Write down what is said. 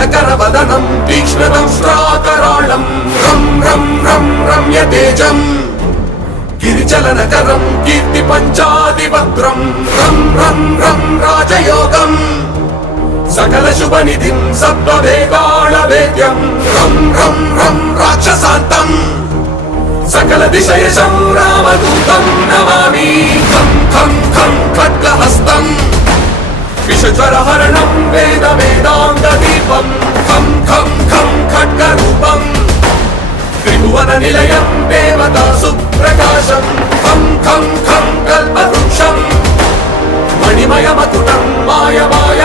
दिनकरवदनं तीक्ष्णदंष्ट्राकराळं रं रं रं रम्यतेजं गिरिचलनकरं कीर्तिपञ्चादिभद्रं रं रं रं राजयोगं सकलशुभनिधिं सप्तवेदालवेद्यं रं रं रं राक्षसान्तं सकलदिशयशं रामदूतं नमामि खं खं खं खड्गहस्तं विषज्वरहरणं वेदवेदाङ्गदीपं खं खं खं खड्गरूपं त्रिभुवननिलयं देवतासुप्रकाशं खं खं खं कल्पवृक्षं मणिमयमकुटं मायमाय